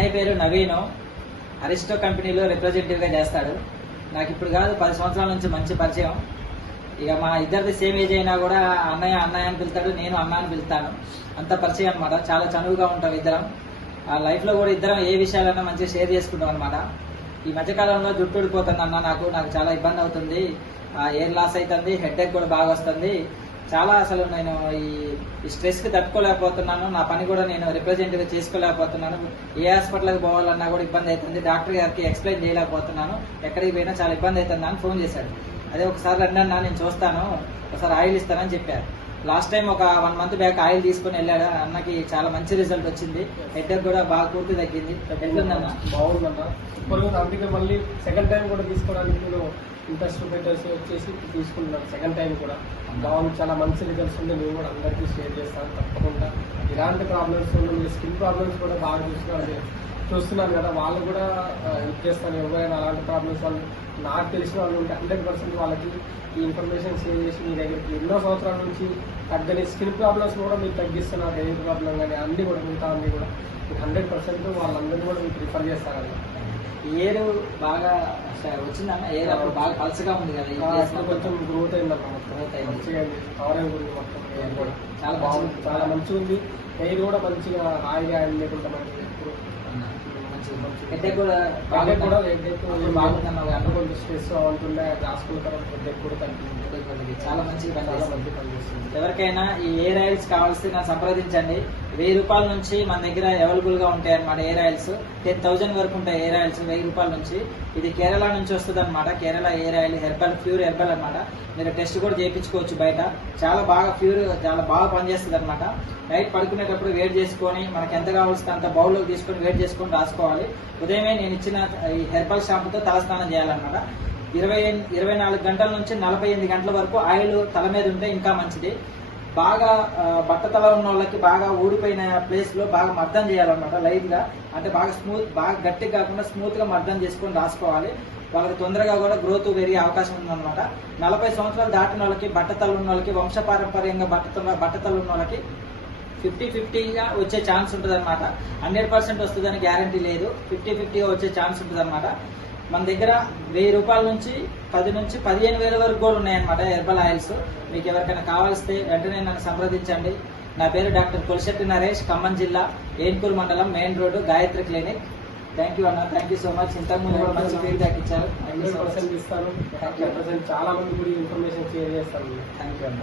అన్నయ్య పేరు నవీన్, అరిస్టో కంపెనీలో రిప్రజెంటేటివ్గా చేస్తాడు. నాకు ఇప్పుడు కాదు 10 సంవత్సరాల నుంచి మంచి పరిచయం. ఇక మా ఇద్దరిది సేమ్ ఏజ్ అయినా కూడా అన్నయ్య అన్నయ్య అని పిలుతాడు, నేను అన్న అని పిలుతాను. అంత పరిచయం అనమాట. చాలా చనువుగా ఉంటాం ఇద్దరం. ఆ లైఫ్లో కూడా ఇద్దరం ఏ విషయాలన్నా మంచిగా షేర్ చేసుకుంటాం అనమాట. ఈ మధ్యకాలంలో జుట్టు ఊడిపోతుంది అన్న, నాకు చాలా ఇబ్బంది అవుతుంది. ఎయిర్ లాస్ అవుతుంది, హెడేక్ కూడా బాగా వస్తుంది. చాలా అసలు నేను ఈ స్ట్రెస్కి తట్టుకోలేకపోతున్నాను. నా పని కూడా నేను రిప్రజెంటేటివ్గా చేసుకోలేకపోతున్నాను. ఏ హాస్పిటల్కి పోవాలన్నా కూడా ఇబ్బంది అవుతుంది. డాక్టర్ గారికి ఎక్స్ప్లెయిన్ చేయలేకపోతున్నాను. ఎక్కడికి పోయినా చాలా ఇబ్బంది అవుతుంది అని ఫోన్ చేశాడు. అదే ఒకసారి రండి అన్న, నేను చూస్తాను, ఒకసారి ఆయిల్ ఇస్తానని చెప్పారు. లాస్ట్ టైం ఒక 1 మంత్ బ్యాక్ ఆయిల్ తీసుకుని వెళ్ళాడు. అన్నకి చాలా మంచి రిజల్ట్ వచ్చింది. హెడేక్ కూడా బాగా పూర్తి తగ్గింది. ఎట్లుందన్న? బాగుందన్న, సూపర్గా ఉంది. అందుకే మళ్ళీ సెకండ్ టైం కూడా తీసుకోవడానికి నేను ఇంట్రెస్ట్ వచ్చేసి తీసుకుంటున్నాను. సెకండ్ టైం కూడా బాగుంది, చాలా మంచి రిజల్ట్స్ ఉంది. నేను కూడా అందరికీ షేర్ చేస్తాను తప్పకుండా. ఇలాంటి ప్రాబ్లమ్స్ మీరు స్కిన్ ప్రాబ్లమ్స్ కూడా బాగా చూస్తున్నాను కదా, వాళ్ళు కూడా ఇచ్చేస్తాను. ఎవరైనా అలాంటి ప్రాబ్లమ్స్ వాళ్ళు నాకు తెలిసిన వాళ్ళు ఉంటే 100% వాళ్ళకి ఈ ఇన్ఫర్మేషన్ షేర్ చేసి మీ దగ్గరికి ఎన్నో సంవత్సరాల నుంచి తగ్గని స్కిన్ ప్రాబ్లమ్స్ కూడా మీరు తగ్గిస్తున్నారు. హెయిర్ ప్రాబ్లం కానీ అన్నీ కూడా మిగతా అన్నీ కూడా 100% వాళ్ళందరినీ కూడా మీకు రిఫర్ చేస్తారండి. ఏరు బాగా వచ్చిందన్న, ఏరు అప్పుడు బాగా పలసగా ఉంది కదా, కొంచెం గ్రోత్ అయిందన్న, మంచిగా కవరేజ్ ఉంది మొత్తం. హెయిర్ కూడా చాలా బాగుంది, చాలా మంచిగా ఉంది. హెయిర్ కూడా మంచిగా హాయిగా లేకుండా మంచిగా హెడేక్ కూడా బాగుందన్న. కొంచెం స్ట్రెస్ అవుతుండే రాసుకున్న తర్వాత హెడేక్ కూడా తగ్గింది. చాలా మంచిగా పనిచేస్తుంది. ఎవరికైనా ఈ ఎయిర్ ఆయిల్స్ కావాల్సిన సంప్రదించండి. 1000 రూపాయల నుంచి మన దగ్గర అవైలబుల్ గా ఉంటాయి అన్నమాట. ఎయిర్ ఆయిల్స్ 10,000 వరకు ఉంటాయి. ఎయిర్ ఆయిల్స్ 1000 రూపాయల నుంచి. ఇది కేరళ నుంచి వస్తుంది అనమాట. Kerala air oil herbal, pure herbal అనమాట. మీరు టెస్ట్ కూడా చేయించుకోవచ్చు బయట. చాలా బాగా ప్యూర్, చాలా బాగా పనిచేస్తుంది అనమాట. నైట్ పడుకునేటప్పుడు వేడి చేసుకొని మనకి ఎంత కావాల్సిన అంత బౌల్లో తీసుకొని వేడి చేసుకొని రాసుకోవాలి. ఉదయమే నేను ఇచ్చిన ఈ హెర్బల్ షాంపుతో తలస్నానం చేయాలన్నమాట. 24 గంటల నుంచి 48 గంటల వరకు ఆయిల్ తల మీద ఉంటే ఇంకా మంచిది. బాగా బట్టతల ఉన్న వాళ్ళకి బాగా ఊడిపోయిన ప్లేస్ లో బాగా మర్దం చేయాలన్నమాట. లైట్ గా, అంటే బాగా స్మూత్, బాగా గట్టిగా కాకుండా స్మూత్ గా మర్దం చేసుకొని రాసుకోవాలి. వాళ్ళకి తొందరగా కూడా గ్రోత్ పెరిగే అవకాశం ఉందన్నమాట. 40 సంవత్సరాలు దాటిన వాళ్ళకి, బట్టతలు ఉన్న వాళ్ళకి, వంశపారంపర్యంగా బట్టతలు ఉన్న వాళ్ళకి 50-50గా వచ్చే ఛాన్స్ ఉంటుంది అనమాట. 100% వస్తుందని గ్యారంటీ లేదు. 50-50గా వచ్చే ఛాన్స్ ఉంటుంది అనమాట. మన దగ్గర 1000 రూపాయల నుంచి 10 నుంచి 15,000 వరకు కూడా ఉన్నాయన్నమాట హెర్బల్ ఆయిల్స్. మీకు ఎవరికైనా కావాల్స్తే వెంటనే నన్ను సంప్రదించండి. నా పేరు డాక్టర్ కొలిశెట్టి నరేష్, ఖమ్మం జిల్లా, ఏన్కూరు మండలం, main road, Gayatri clinic. Thank you అన్న, థ్యాంక్ యూ సో మచ్. ఇంతకుముందు కూడా మంచి ఫీడ్బ్యాక్ ఇచ్చారు. 100% ఇస్తాను. చాలా మంది కూడా ఇన్ఫర్మేషన్ షేర్ చేస్తాను. థ్యాంక్ యూ అన్న.